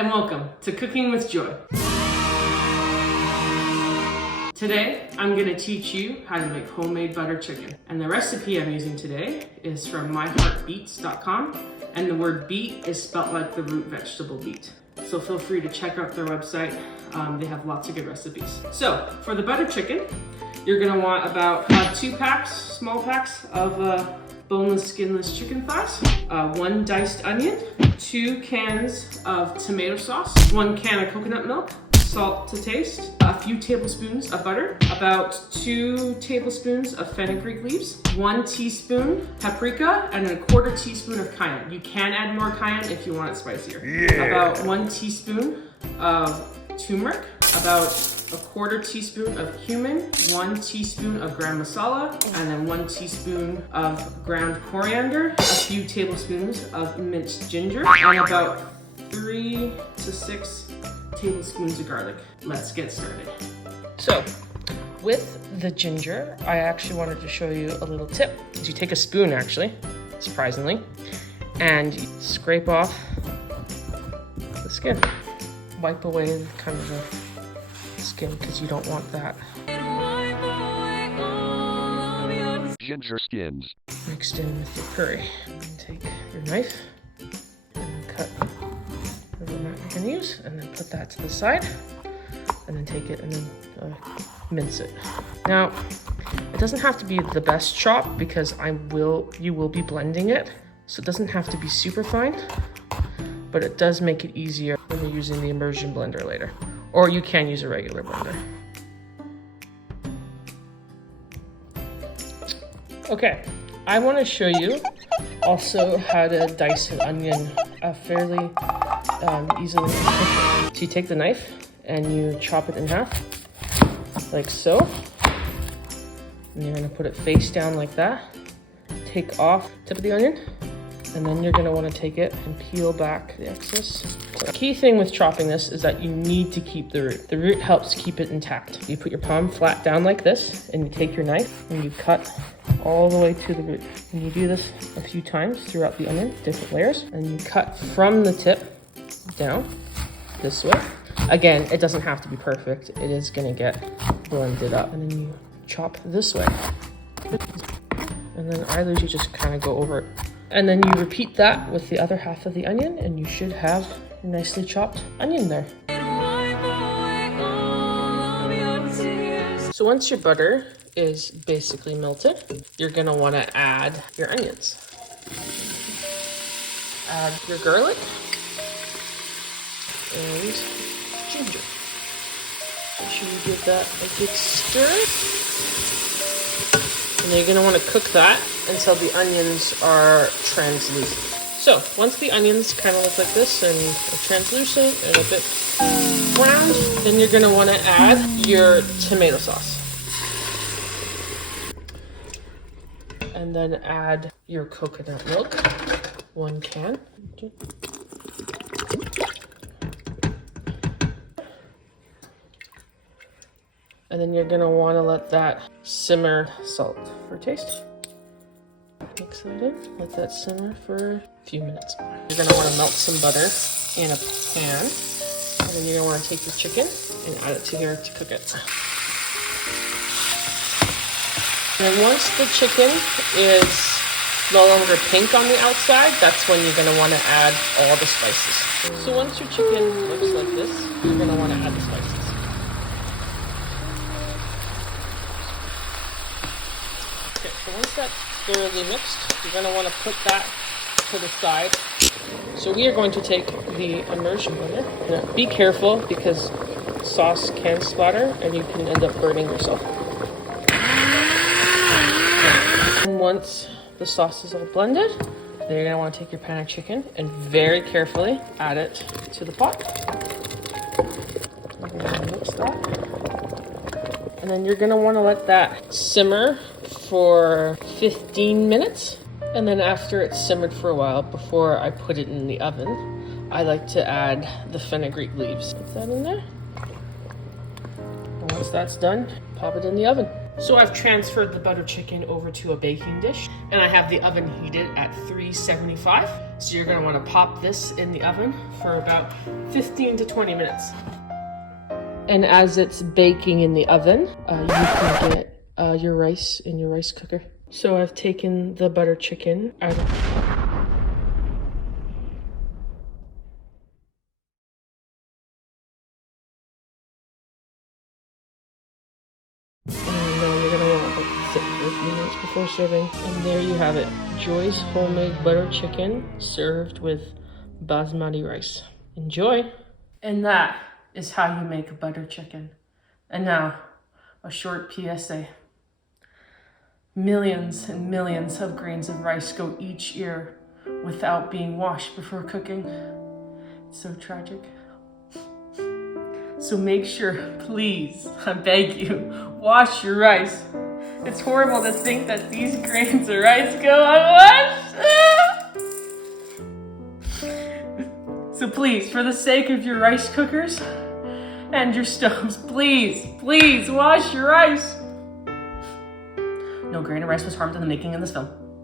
and welcome to Cooking with Joy. Today, I'm gonna teach you how to make homemade butter chicken. And the recipe I'm using today is from myheartbeets.com, and the word beet is spelled like the root vegetable beet. So feel free to check out their website. They have lots of good recipes. So for the butter chicken, you're gonna want about 2 small packs of boneless, skinless chicken thighs, 1 diced onion, 2 cans of tomato sauce, 1 can of coconut milk, salt to taste, a few tablespoons of butter, about 2 tablespoons of fenugreek leaves, 1 teaspoon paprika, and a 1/4 teaspoon of cayenne. You can add more cayenne if you want it spicier. Yeah. About 1 teaspoon of turmeric, about a 1/4 teaspoon of cumin, 1 teaspoon of garam masala, and then 1 teaspoon of ground coriander, a few tablespoons of minced ginger, and about 3 to 6 tablespoons of garlic. Let's get started. So, with the ginger, I actually wanted to show you a little tip. You take a spoon, actually, surprisingly, and you scrape off the skin. Wipe away kind of the skin because you don't want that. Ginger skins. Mixed in with your curry. And take your knife and cut the amount you're going to use, and then put that to the side, and then take it and then mince it. Now, it doesn't have to be the best chop because you will be blending it, so it doesn't have to be super fine, but it does make it easier when you're using the immersion blender later, or you can use a regular blender. Okay, I want to show you also how to dice an onion fairly easily. So you take the knife and you chop it in half, like so. And you're going to put it face down like that. Take off the tip of the onion, and then you're going to want to take it and peel back the excess. So the key thing with chopping this is that you need to keep the root. The root helps keep it intact. You put your palm flat down like this, and you take your knife and you cut all the way to the root. And you do this a few times throughout the onion, different layers, and you cut from the tip down this way. Again, it doesn't have to be perfect. It is going to get blended up. And then you chop this way. And then either you just kind of go over it. And then you repeat that with the other half of the onion, and you should have a nicely chopped onion there. So once your butter is basically melted, you're gonna wanna add your onions. Add your garlic and ginger. Make sure you give that a good stir. And you're gonna wanna cook that until the onions are translucent. So once the onions kind of look like this and are translucent and a bit browned, then you're gonna wanna add your tomato sauce. And then add your coconut milk, 1 can. And then you're gonna wanna let that simmer. Salt for taste. Mix that in, let that simmer for a few minutes. You're gonna wanna melt some butter in a pan. And then you're gonna wanna take your chicken and add it to here to cook it. And once the chicken is no longer pink on the outside, that's when you're gonna wanna add all the spices. So once your chicken looks like this, you're gonna wanna add the spices. Okay, so once that's thoroughly mixed, you're gonna wanna put that to the side. So we are going to take the immersion blender. Now, be careful because sauce can splatter and you can end up burning yourself. And once the sauce is all blended, then you're gonna wanna take your pan of chicken and very carefully add it to the pot. You're gonna mix that. And then you're gonna wanna let that simmer for 15 minutes. And then after it's simmered for a while, before I put it in the oven, I like to add the fenugreek leaves. Put that in there. And once that's done, pop it in the oven. So I've transferred the butter chicken over to a baking dish, and I have the oven heated at 375. So you're gonna wanna pop this in the oven for about 15 to 20 minutes. And as it's baking in the oven, you can get your rice in your rice cooker. So I've taken the butter chicken out of you're gonna want to sit for a few minutes before serving. And there you have it. Joy's homemade butter chicken served with basmati rice. Enjoy! And that is how you make a butter chicken. And now, a short PSA. Millions and millions of grains of rice go each year without being washed before cooking. It's so tragic. So make sure, please, I beg you, wash your rice. It's horrible to think that these grains of rice go unwashed. So please, for the sake of your rice cookers and your stoves, please, please wash your rice. No grain of rice was harmed in the making of this film.